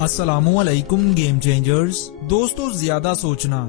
अस्सलामुअलैकुम game changers. दोस्तों, ज्यादा सोचना,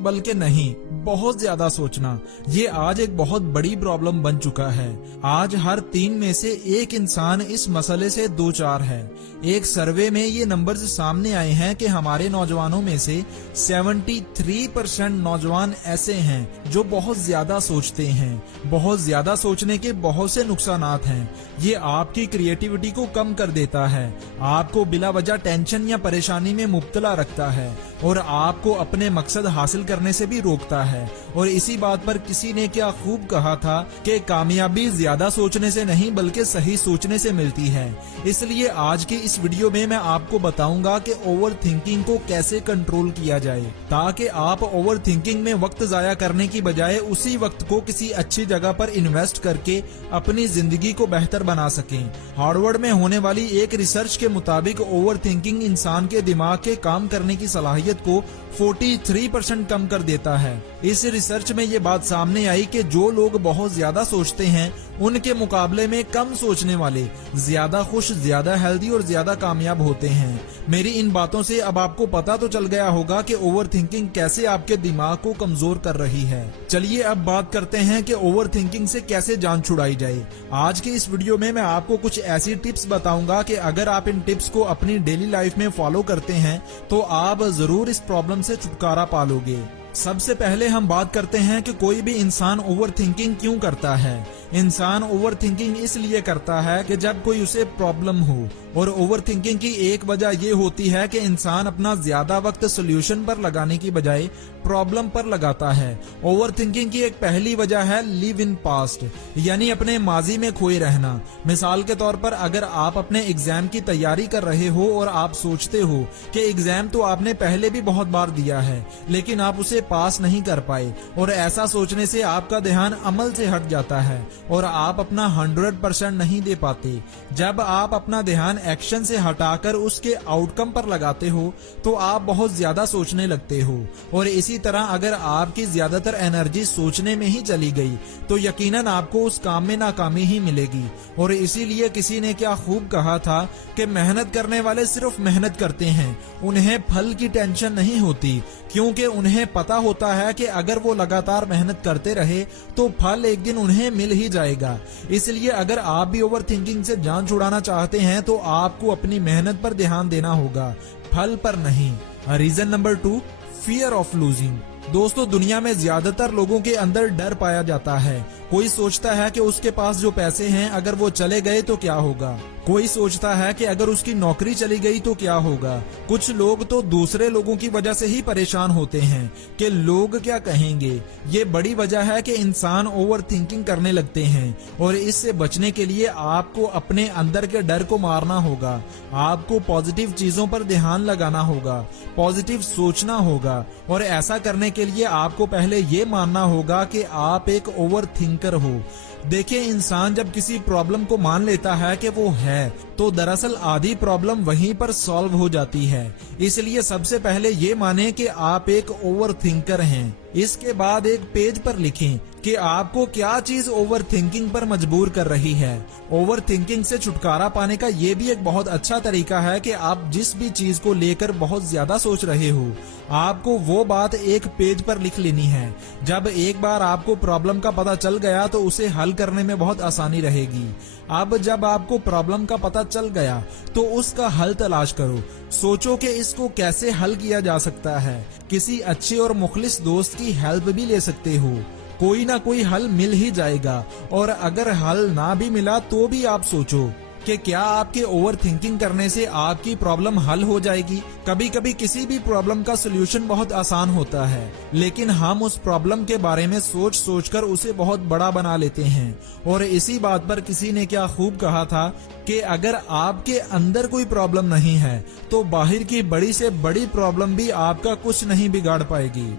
बल्कि नहीं बहुत ज्यादा सोचना, ये आज एक बहुत बड़ी प्रॉब्लम बन चुका है। आज हर 3 में से एक इंसान इस मसले से दो चार है। एक सर्वे में ये नंबर्स सामने आए हैं कि हमारे नौजवानों में से 73% नौजवान ऐसे हैं जो बहुत ज्यादा सोचते हैं। बहुत ज्यादा सोचने के बहुत से नुकसानात हैं। ये आपकी क्रिएटिविटी को कम कर देता है, आपको बिला वजह टेंशन या परेशानी में मुब्तला रखता है और आपको अपने मकसद हासिल करने से भी रोकता है। और इसी बात पर किसी ने क्या खूब कहा था कि कामयाबी ज्यादा सोचने से नहीं बल्कि सही सोचने से मिलती है। इसलिए आज की इस वीडियो में मैं आपको बताऊंगा कि ओवर थिंकिंग को कैसे कंट्रोल किया जाए, ताकि आप ओवर थिंकिंग में वक्त जाया करने की बजाय उसी वक्त को किसी अच्छी जगह पर इन्वेस्ट करके अपनी जिंदगी को बेहतर बना सकें। हार्वर्ड में होने वाली एक रिसर्च के मुताबिक ओवर थिंकिंग इंसान के दिमाग के काम करने की सलाहियत को 43% कम कर देता है। इस रिसर्च में ये बात सामने आई कि जो लोग बहुत ज्यादा सोचते हैं उनके मुकाबले में कम सोचने वाले ज्यादा खुश, ज्यादा हेल्दी और ज्यादा कामयाब होते हैं। मेरी इन बातों से अब आपको पता तो चल गया होगा कि ओवर थिंकिंग कैसे आपके दिमाग को कमजोर कर रही है। चलिए अब बात करते हैं कि ओवर थिंकिंग से कैसे जान छुड़ाई जाए। आज के इस वीडियो में मैं आपको कुछ ऐसी टिप्स बताऊंगा कि अगर आप इन टिप्स को अपनी डेली लाइफ में फॉलो करते हैं तो आप जरूर इस प्रॉब्लम से छुटकारा पालोगे। सबसे पहले हम बात करते हैं कि कोई भी इंसान ओवर थिंकिंग क्यों करता है। इंसान ओवर थिंकिंग इसलिए करता है कि जब कोई उसे प्रॉब्लम हो, और ओवर थिंकिंग की एक वजह ये होती है कि इंसान अपना ज्यादा वक्त सोल्यूशन पर लगाने की बजाय प्रॉब्लम पर लगाता है। ओवर थिंकिंग की एक पहली वजह है लिव इन पास्ट, यानी अपने माजी में खोए रहना। मिसाल के तौर पर अगर आप अपने एग्जाम की तैयारी कर रहे हो और आप सोचते हो कि एग्जाम तो आपने पहले भी बहुत बार दिया है लेकिन आप उसे पास नहीं कर पाए, और ऐसा सोचने से आपका ध्यान अमल से हट जाता है और आप अपना 100% नहीं दे पाते। जब आप अपना ध्यान एक्शन से हटाकर उसके आउटकम पर लगाते हो तो आप बहुत ज्यादा सोचने लगते हो, और इसी तरह अगर आपकी ज्यादातर एनर्जी सोचने में ही चली गई तो यकीनन आपको उस काम में नाकामी ही मिलेगी। और इसीलिए किसी ने क्या खूब कहा था कि मेहनत करने वाले सिर्फ मेहनत करते हैं, उन्हें फल की टेंशन नहीं होती, क्योंकि उन्हें पता होता है कि अगर वो लगातार मेहनत करते रहे तो फल एक दिन उन्हें मिल ही जाएगा। इसलिए अगर आप भी ओवर थिंकिंग से जान छुड़ाना चाहते हैं तो आपको अपनी मेहनत पर ध्यान देना होगा, फल पर नहीं। Reason number 2, fear of losing. दोस्तों, दुनिया में ज्यादातर लोगों के अंदर डर पाया जाता है। कोई सोचता है कि उसके पास जो पैसे हैं अगर वो चले गए तो क्या होगा। कोई सोचता है कि अगर उसकी नौकरी चली गई तो क्या होगा। कुछ लोग तो दूसरे लोगों की वजह से ही परेशान होते हैं कि लोग क्या कहेंगे। ये बड़ी वजह है कि इंसान ओवर थिंकिंग करने लगते हैं, और इससे बचने के लिए आपको अपने अंदर के डर को मारना होगा। आपको पॉजिटिव चीजों पर ध्यान लगाना होगा, पॉजिटिव सोचना होगा, और ऐसा करने के लिए आपको पहले ये मानना होगा कि आप एक ओवर थिंकर हो। देखिए, इंसान जब किसी प्रॉब्लम को मान लेता है कि वो है तो दरअसल आधी प्रॉब्लम वहीं पर सॉल्व हो जाती है। इसलिए सबसे पहले ये माने कि आप एक ओवर थिंकर हैं। इसके बाद एक पेज पर लिखें कि आपको क्या चीज ओवर थिंकिंग पर मजबूर कर रही है। ओवर थिंकिंग से छुटकारा पाने का ये भी एक बहुत अच्छा तरीका है कि आप जिस भी चीज को लेकर बहुत ज्यादा सोच रहे हो, आपको वो बात एक पेज पर लिख लेनी है। जब एक बार आपको प्रॉब्लम का पता चल गया तो उसे हल करने में बहुत आसानी रहेगी। अब जब आपको प्रॉब्लम का पता चल गया तो उसका हल तलाश करो। सोचो कि इसको कैसे हल किया जा सकता है। किसी अच्छे और मुखलिस दोस्त की हेल्प भी ले सकते हो, कोई ना कोई हल मिल ही जाएगा। और अगर हल ना भी मिला तो भी आप सोचो कि क्या आपके ओवर थिंकिंग करने से आपकी प्रॉब्लम हल हो जाएगी। कभी कभी किसी भी प्रॉब्लम का सोल्यूशन बहुत आसान होता है, लेकिन हम उस प्रॉब्लम के बारे में सोच सोचकर उसे बहुत बड़ा बना लेते हैं। और इसी बात पर किसी ने क्या खूब कहा था कि अगर आपके अंदर कोई प्रॉब्लम नहीं है तो बाहर की बड़ी से बड़ी प्रॉब्लम भी आपका कुछ नहीं बिगाड़ पाएगी।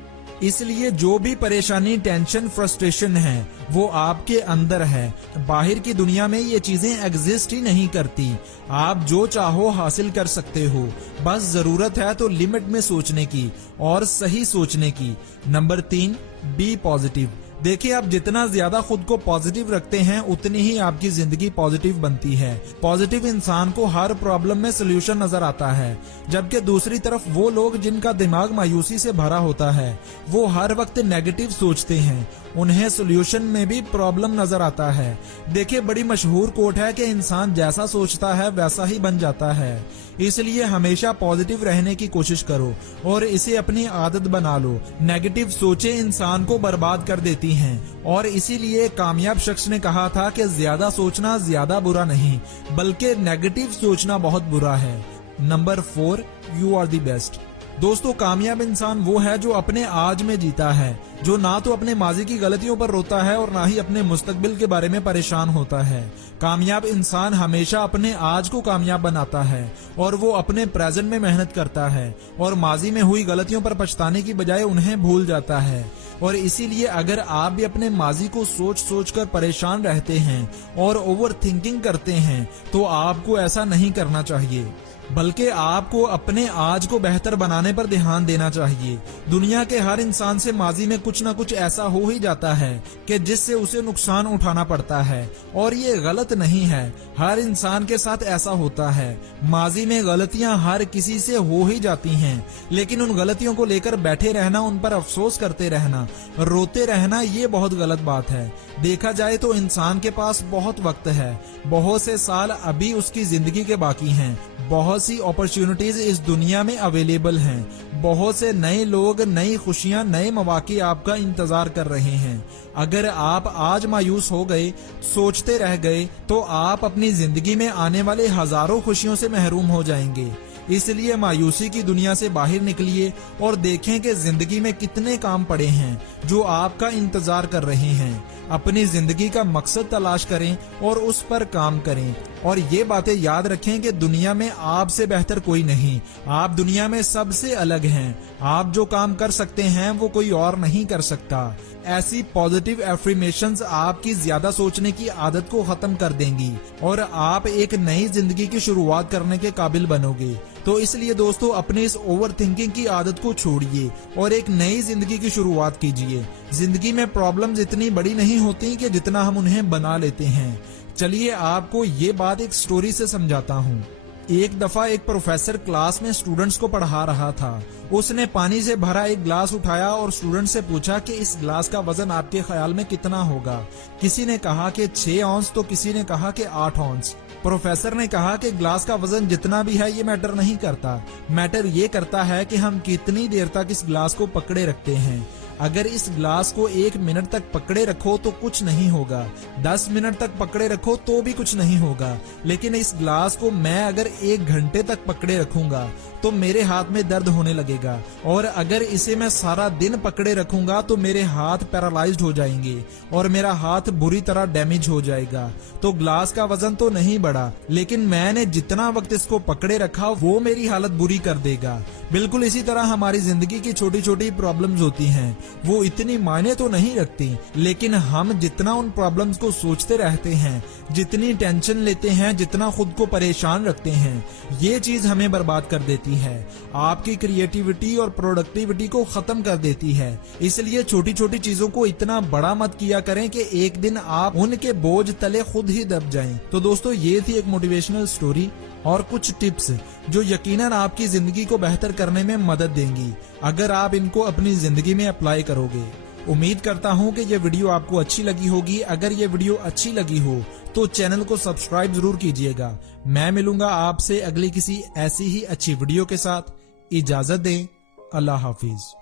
इसलिए जो भी परेशानी, टेंशन, फ्रस्ट्रेशन है वो आपके अंदर है। बाहर की दुनिया में ये चीजें एग्जिस्ट ही नहीं करती। आप जो चाहो हासिल कर सकते हो, बस जरूरत है तो लिमिट में सोचने की और सही सोचने की। Number 3, be positive. देखिए, आप जितना ज्यादा खुद को पॉजिटिव रखते हैं उतनी ही आपकी जिंदगी पॉजिटिव बनती है। पॉजिटिव इंसान को हर प्रॉब्लम में सोल्यूशन नजर आता है, जबकि दूसरी तरफ वो लोग जिनका दिमाग मायूसी से भरा होता है वो हर वक्त नेगेटिव सोचते हैं, उन्हें सोल्यूशन में भी प्रॉब्लम नजर आता है। देखिए, बड़ी मशहूर कोट है कि इंसान जैसा सोचता है वैसा ही बन जाता है। इसलिए हमेशा पॉजिटिव रहने की कोशिश करो और इसे अपनी आदत बना लो। नेगेटिव सोचें इंसान को बर्बाद कर देती हैं और इसीलिए कामयाब शख्स ने कहा था कि ज्यादा सोचना ज्यादा बुरा नहीं, बल्कि नेगेटिव सोचना बहुत बुरा है। Number 4, you are the best. दोस्तों, कामयाब इंसान वो है जो अपने आज में जीता है, जो ना तो अपने माजी की गलतियों पर रोता है और ना ही अपने मुस्तकबिल के बारे में परेशान होता है। कामयाब इंसान हमेशा अपने आज को कामयाब बनाता है और वो अपने प्रेजेंट में मेहनत करता है और माजी में हुई गलतियों पर पछताने की बजाय उन्हें भूल जाता है। और इसीलिए अगर आप भी अपने माजी को सोच सोच कर परेशान रहते हैं और ओवर थिंकिंग करते हैं तो आपको ऐसा नहीं करना चाहिए, बल्कि आपको अपने आज को बेहतर बनाने पर ध्यान देना चाहिए। दुनिया के हर इंसान से माजी में कुछ न कुछ ऐसा हो ही जाता है कि जिससे उसे नुकसान उठाना पड़ता है और ये गलत नहीं है, हर इंसान के साथ ऐसा होता है। माजी में गलतियां हर किसी से हो ही जाती हैं, लेकिन उन गलतियों को लेकर बैठे रहना, उन पर अफसोस करते रहना, रोते रहना, ये बहुत गलत बात है। देखा जाए तो इंसान के पास बहुत वक्त है, बहुत से साल अभी उसकी जिंदगी के बाकी हैं, बहुत सी अपॉर्चुनिटीज इस दुनिया में अवेलेबल हैं, बहुत से नए लोग, नई खुशियां, नए मौके आपका इंतजार कर रहे हैं। अगर आप आज मायूस हो गए, सोचते रह गए, तो आप अपनी जिंदगी में आने वाले हजारों खुशियों से महरूम हो जाएंगे। इसलिए मायूसी की दुनिया से बाहर निकलिए और देखें कि जिंदगी में कितने काम पड़े हैं जो आपका इंतजार कर रहे हैं। अपनी जिंदगी का मकसद तलाश करें और उस पर काम करें और ये बातें याद रखें कि दुनिया में आपसे बेहतर कोई नहीं, आप दुनिया में सबसे अलग हैं। आप जो काम कर सकते हैं वो कोई और नहीं कर सकता। ऐसी पॉजिटिव एफर्मेशंस आपकी ज्यादा सोचने की आदत को खत्म कर देंगी और आप एक नई जिंदगी की शुरुआत करने के काबिल बनोगे। तो इसलिए दोस्तों, अपने इस ओवर थिंकिंग की आदत को छोड़िए और एक नई जिंदगी की शुरुआत कीजिए। जिंदगी में प्रॉब्लम्स इतनी बड़ी नहीं होती कि जितना हम उन्हें बना लेते हैं। चलिए आपको ये बात एक स्टोरी से समझाता हूँ। एक दफा एक प्रोफेसर क्लास में स्टूडेंट्स को पढ़ा रहा था। उसने पानी से भरा एक ग्लास उठाया और स्टूडेंट से पूछा कि इस ग्लास का वजन आपके ख्याल में कितना होगा। किसी ने कहा कि 6 औंस तो किसी ने कहा कि 8 औंस। प्रोफेसर ने कहा कि ग्लास का वजन जितना भी है ये मैटर नहीं करता, मैटर ये करता है कि हम कितनी देर तक इस ग्लास को पकड़े रखते हैं। अगर इस ग्लास को 1 मिनट तक पकड़े रखो तो कुछ नहीं होगा, 10 मिनट तक पकड़े रखो तो भी कुछ नहीं होगा, लेकिन इस ग्लास को मैं अगर 1 घंटे तक पकड़े रखूंगा तो मेरे हाथ में दर्द होने लगेगा और अगर इसे मैं सारा दिन पकड़े रखूंगा तो मेरे हाथ पैरालाइज्ड हो जाएंगे और मेरा हाथ बुरी तरह डैमेज हो जाएगा। तो ग्लास का वजन तो नहीं बढ़ा, लेकिन मैंने जितना वक्त इसको पकड़े रखा वो मेरी हालत बुरी कर देगा। बिल्कुल इसी तरह हमारी जिंदगी की छोटी छोटी प्रॉब्लम्स होती हैं, वो इतनी मायने तो नहीं रखती, लेकिन हम जितना उन प्रॉब्लम्स को सोचते रहते हैं, जितनी टेंशन लेते हैं, जितना खुद को परेशान रखते हैं, ये चीज हमें बर्बाद कर देती है, आपकी क्रिएटिविटी और प्रोडक्टिविटी को खत्म कर देती है। इसलिए छोटी छोटी चीजों को इतना बड़ा मत किया करें कि एक दिन आप उनके बोझ तले खुद ही दब जाएं। तो दोस्तों, ये थी एक मोटिवेशनल स्टोरी और कुछ टिप्स जो यकीनन आपकी जिंदगी को बेहतर करने में मदद देंगी अगर आप इनको अपनी जिंदगी में अप्लाई करोगे। उम्मीद करता हूं कि ये वीडियो आपको अच्छी लगी होगी। अगर ये वीडियो अच्छी लगी हो तो चैनल को सब्सक्राइब जरूर कीजिएगा। मैं मिलूंगा आपसे अगली किसी ऐसी ही अच्छी वीडियो के साथ। इजाजत दें। अल्लाह हाफिज।